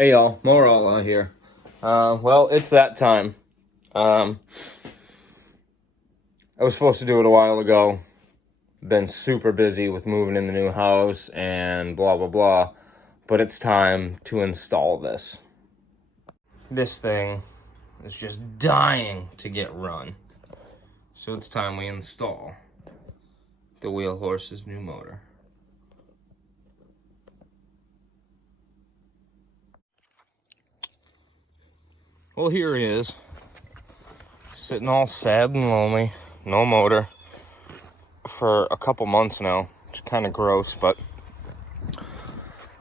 Hey y'all, Mower Outlaw here. Well, it's that time. I was supposed to do it a while ago. Been super busy with moving in the new house and blah blah blah. But it's time to install this. This thing is just dying to get run. So it's time we install the Wheel Horse's new motor. Well, here he is, sitting all sad and lonely, no motor, for a couple months now. It's kind of gross, but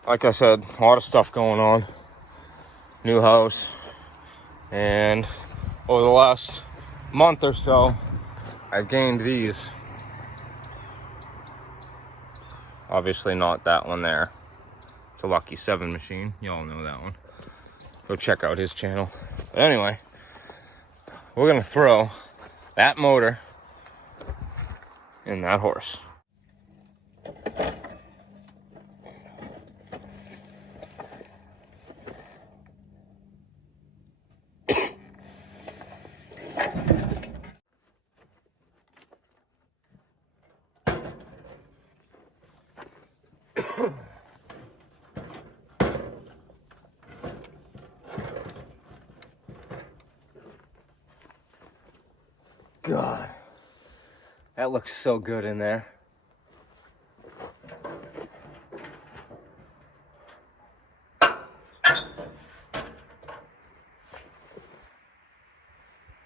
like I said, a lot of stuff going on. New house, and over the last month or so, I've gained these. Obviously not that one there. It's a Lucky 7 machine. You all know that one. Go check out his channel. But anyway, we're gonna throw that motor in that horse. God, that looks so good in there.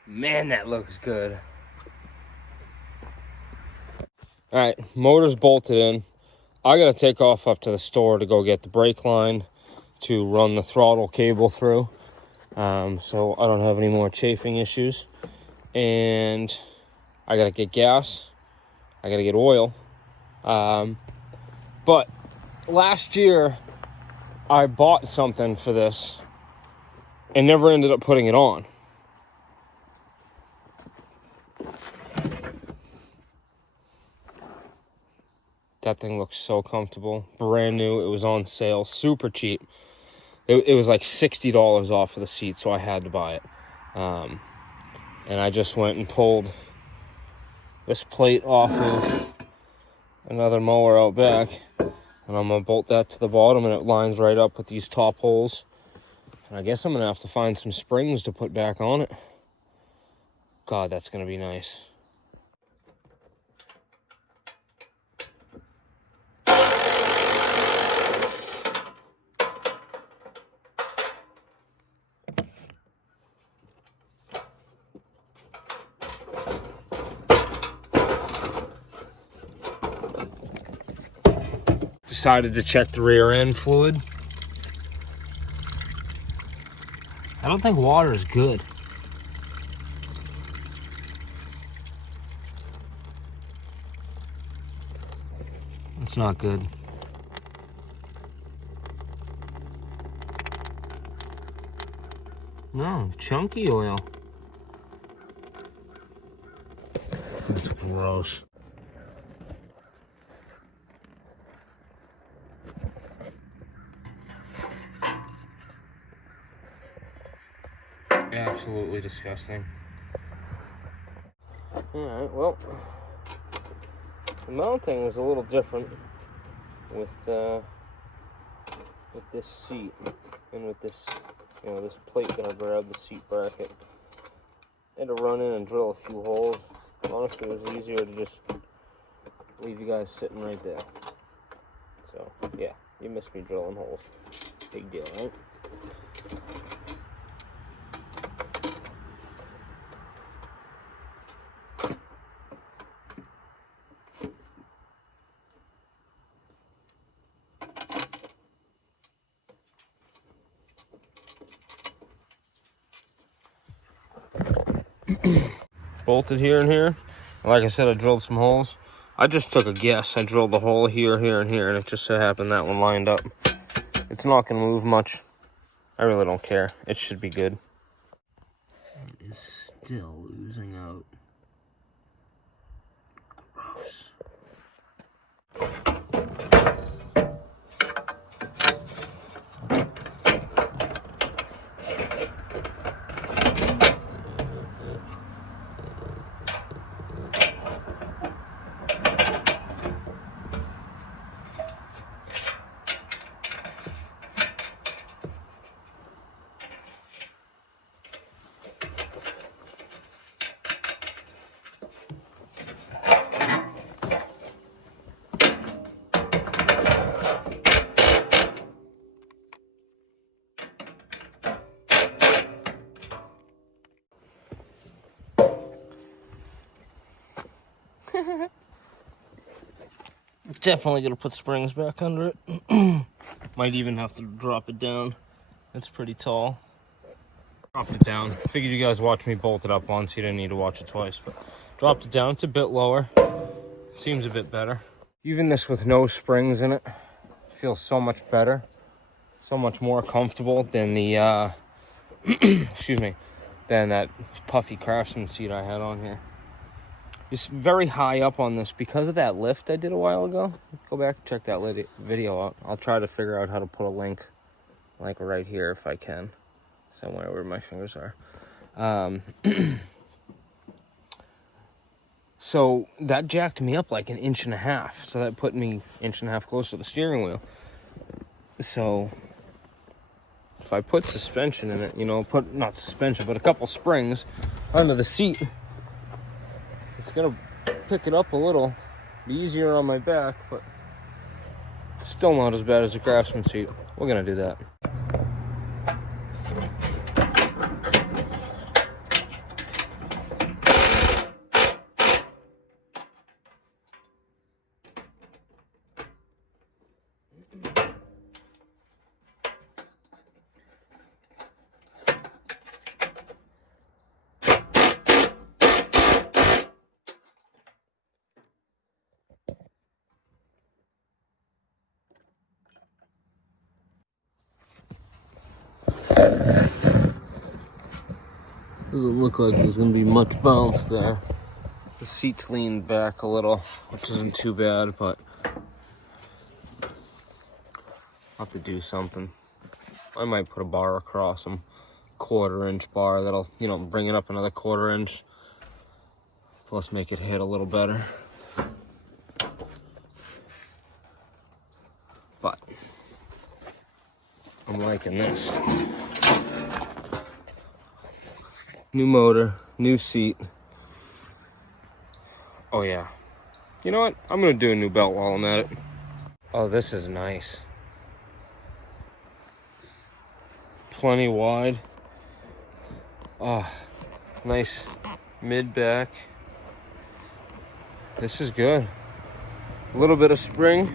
Man, that looks good. All right, motor's bolted in. I gotta take off up to the store to go get the brake line to run the throttle cable through, so I don't have any more chafing issues. And I gotta get gas, I gotta get oil. But last year I bought something for this and never ended up putting it on. That thing looks so comfortable, brand new. It was on sale, super cheap. It was like $60 off of the seat, so I had to buy it. And I just went and pulled this plate off of another mower out back, and I'm gonna bolt that to the bottom, and it lines right up with these top holes. And I guess I'm gonna have to find some springs to put back on it. God, that's gonna be nice. Decided to check the rear end fluid. I don't think water is good. It's not good. No, chunky oil. That's gross. Absolutely disgusting. Alright, well, the mounting was a little different with this seat and with this, this plate that I grabbed, the seat bracket. I had to run in and drill a few holes. Honestly, it was easier to just leave you guys sitting right there. So, yeah, you missed me drilling holes. Big deal, right? Bolted here and here. Like I said, I drilled some holes. I just took a guess. I drilled a hole here, here, and here, and it just so happened that one lined up. It's not going to move much. I really don't care. It should be good. It is still oozing out. Gross. Definitely gonna put springs back under it. Might even have to drop it down. It's pretty tall. Dropped it down. Figured you guys watched me bolt it up once. You didn't need to watch it twice, but dropped it down. It's a bit lower. Seems a bit better. Even this with no springs in it feels so much better. So much more comfortable than the, excuse me, than that puffy Craftsman seat I had on here. It's very high up on this because of that lift I did a while ago. Go back and check that video out. I'll try to figure out how to put a link, like right here if I can, somewhere where my fingers are. So that jacked me up like 1.5 inches. So that put me 1.5 inches close to the steering wheel. So if I put suspension in it, you know, not suspension, but a couple springs under the seat, it's gonna pick it up a little, be easier on my back, but it's still not as bad as a Craftsman seat. We're gonna do that. Doesn't look like there's gonna be much bounce there. The seat's leaned back a little, which isn't too bad, but I'll have to do something. I might put a bar across them, 1/4 inch bar that'll, you know, bring it up another 1/4 inch, plus make it hit a little better. But I'm liking this. New motor, new seat. Oh yeah. You know what? I'm gonna do a new belt while I'm at it. Oh, this is nice. Plenty wide. Oh, nice mid back. This is good. A little bit of spring,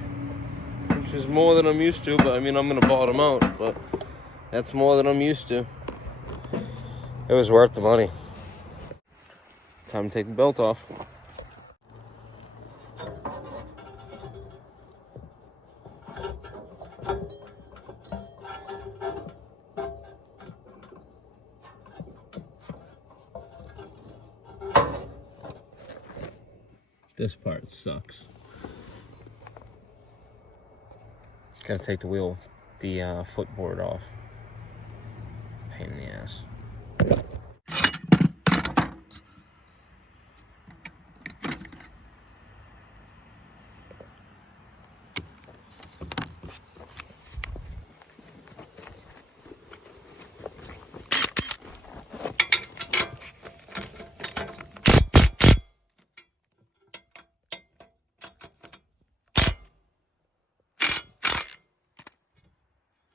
which is more than I'm used to, but I mean, I'm gonna bottom out, but that's more than I'm used to. It was worth the money. Time to take the belt off. This part sucks. Gotta take the wheel, the footboard off. Pain in the ass.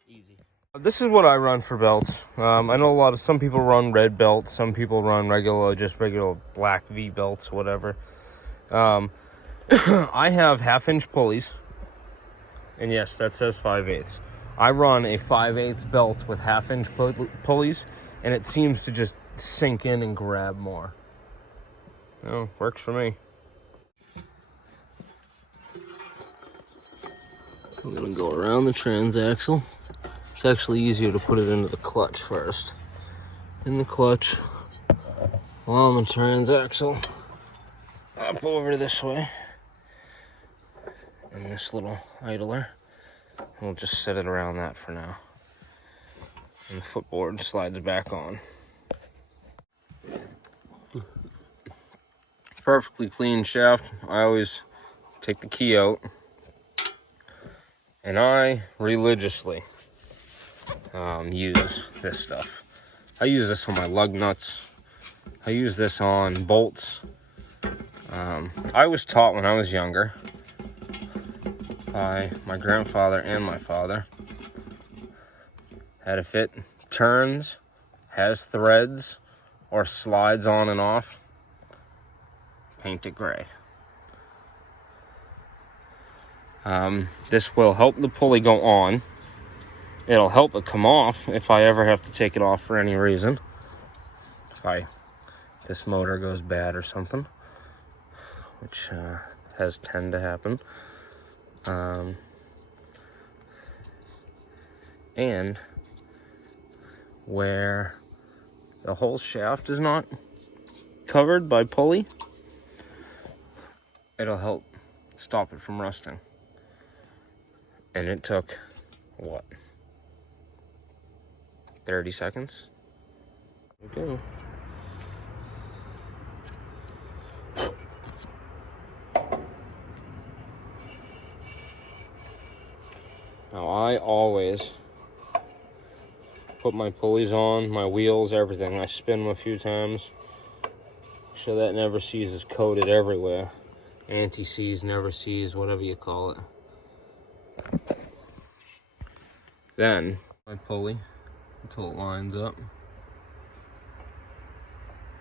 Easy. This is what I run for belts. I know some people run red belts, some people run regular black V belts, whatever. I have 1/2 inch pulleys, and yes, that says 5/8. I run a 5/8 belt with 1/2 inch pulleys, and it seems to just sink in and grab more. You know, works for me. I'm gonna go around the transaxle. It's actually easier to put it into the clutch first. In the clutch, along the transaxle, up over this way, and this little idler. We'll just set it around that for now. And the footboard slides back on. Perfectly clean shaft. I always take the key out, and I religiously use this stuff. I use this on my lug nuts. I use this on bolts. I was taught when I was younger by my grandfather and my father that if it turns, has threads, or slides on and off, paint it gray. This will help the pulley go on. It'll help it come off if I ever have to take it off for any reason. If this motor goes bad or something, which has tend to happen. And where the whole shaft is not covered by pulley, it'll help stop it from rusting. And it took, what, 30 seconds? Okay. Now I always put my pulleys on, my wheels, everything. I spin them a few times so that never sees is coated everywhere. Anti-seize, never seize, whatever you call it. Then my pulley until it lines up.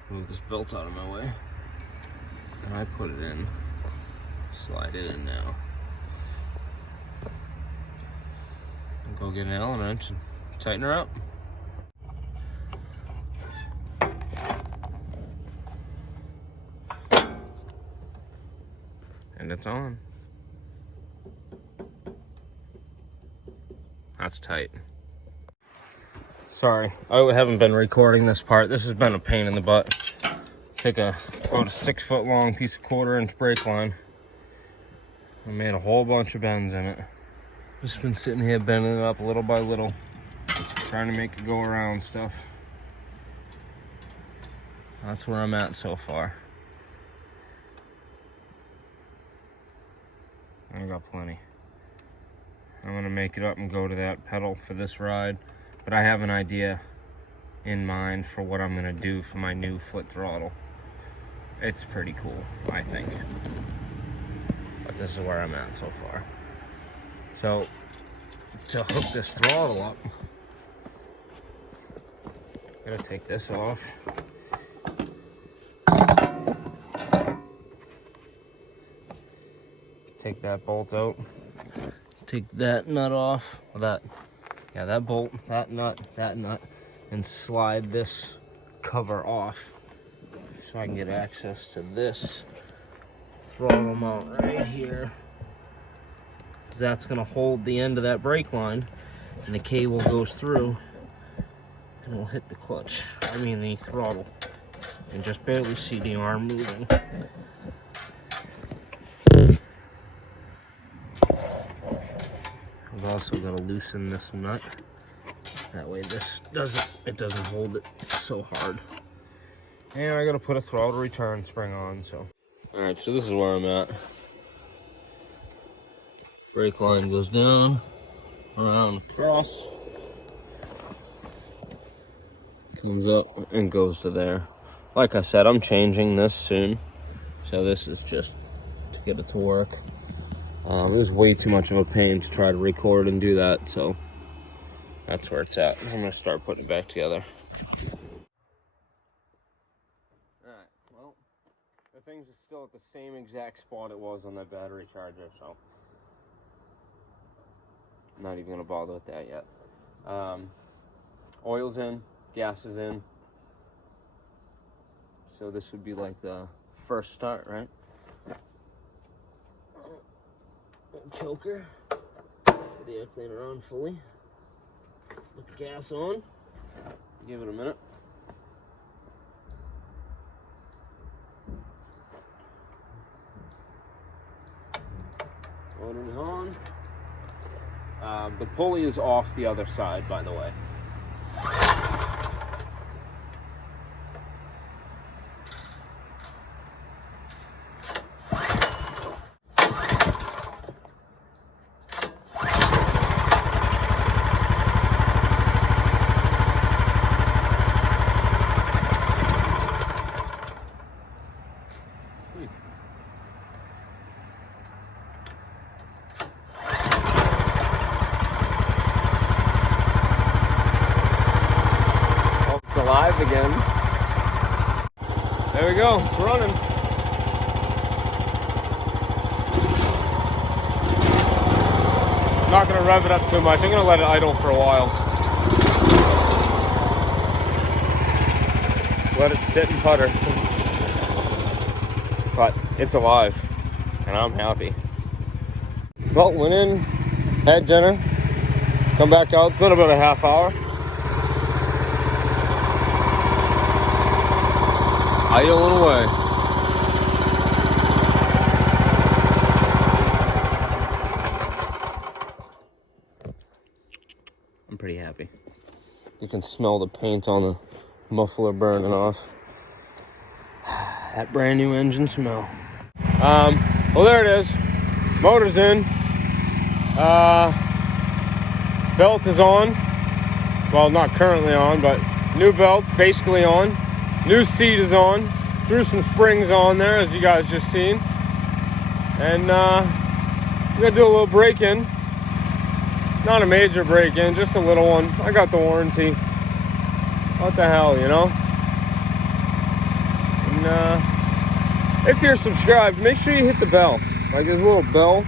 Move this belt out of my way. And I put it in. Slide it in now. And go get an Allen wrench and tighten her up. And it's on. That's tight. Sorry, I haven't been recording this part. This has been a pain in the butt. Take about a 6 foot long piece of 1/4 inch brake line. I made a whole bunch of bends in it. Just been sitting here bending it up little by little, trying to make it go around stuff. That's where I'm at so far. I got plenty. I'm gonna make it up and go to that pedal for this ride, but I have an idea in mind for what I'm gonna do for my new foot throttle. It's pretty cool, I think. But this is where I'm at so far. So, to hook this throttle up, I'm gonna take this off. Take that bolt out. Take that nut off. That bolt, that nut, and slide this cover off so I can get access to this throttle mount right here. That's gonna hold the end of that brake line, and the cable goes through and will hit the clutch. I mean the throttle, and just barely see the arm moving. I've also got to loosen this nut. That way it doesn't hold it so hard. And I got to put a throttle return spring on, so. All right, so this is where I'm at. Brake line goes down, around across, comes up and goes to there. Like I said, I'm changing this soon. So this is just to get it to work. It was way too much of a pain to try to record and do that, so that's where it's at. I'm gonna start putting it back together. Alright, well, the thing's still at the same exact spot it was on that battery charger, so I'm not even gonna bother with that yet. Oil's in, gas is in. So this would be like the first start, right? Choker, put the air cleaner on fully, put the gas on, give it a minute. Motor is on. The pulley is off the other side, by the way. Alive again. There we go, it's running. I'm not gonna rev it up too much. I'm gonna let it idle for a while. Let it sit and putter. But it's alive, and I'm happy. Well, went in, had dinner, come back out. It's been about a half hour. Idling away. I'm pretty happy. You can smell the paint on the muffler burning off. That brand new engine smell. Well, there it is. Motor's in. Belt is on. Well, not currently on, but new belt basically on. New seat is on. Threw some springs on there, as you guys just seen. And we're gonna do a little break-in. Not a major break-in, just a little one. I got the warranty. What the hell, you know? And if you're subscribed, make sure you hit the bell. Like, there's a little bell.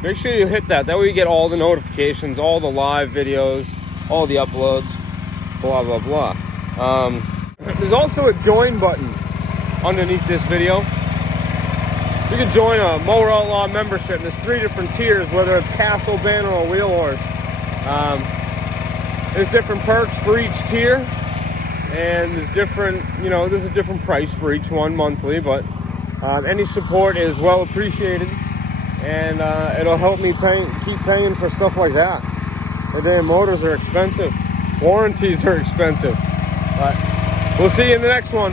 Make sure you hit that. That way you get all the notifications, all the live videos, all the uploads, blah, blah, blah. There's also a join button underneath this video. You can join a Mower Outlaw membership. There's 3 different tiers, whether it's Castle, Banner, or Wheel Horse. There's different perks for each tier. And there's different, you know, there's a different price for each one monthly, but any support is well appreciated, and it'll help me keep paying for stuff like that. The damn motors are expensive. Warranties are expensive. But we'll see you in the next one.